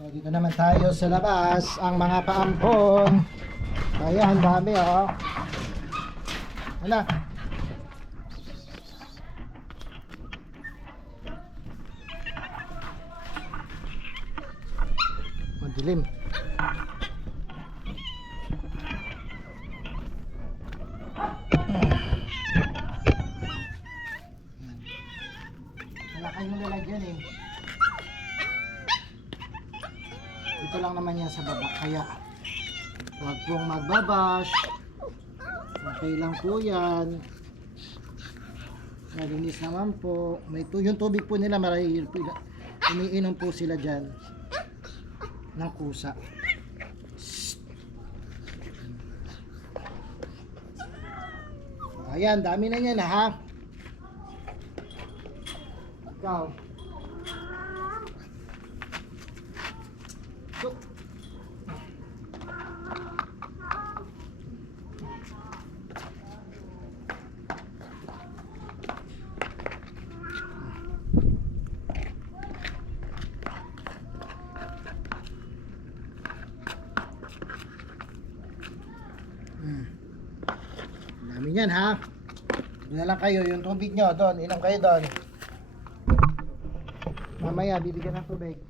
So dito naman tayo sa labas, ang mga paampon. Ayan, dami oh. Ano? Madilim. Wala kayong lalagyan eh. Ito lang naman yan sa baba, kaya huwag pong magbabash. Okay lang po yan. Malinis naman po. Yung tubig po nila marahil umiinom po sila dyan ng kusa. Ayan, dami na yan ha. Ikaw. So, dami yan ha. Doon na lang kayo, yung tubig nyo doon, inom kayo doon. Mamaya bibigyan ng tubig.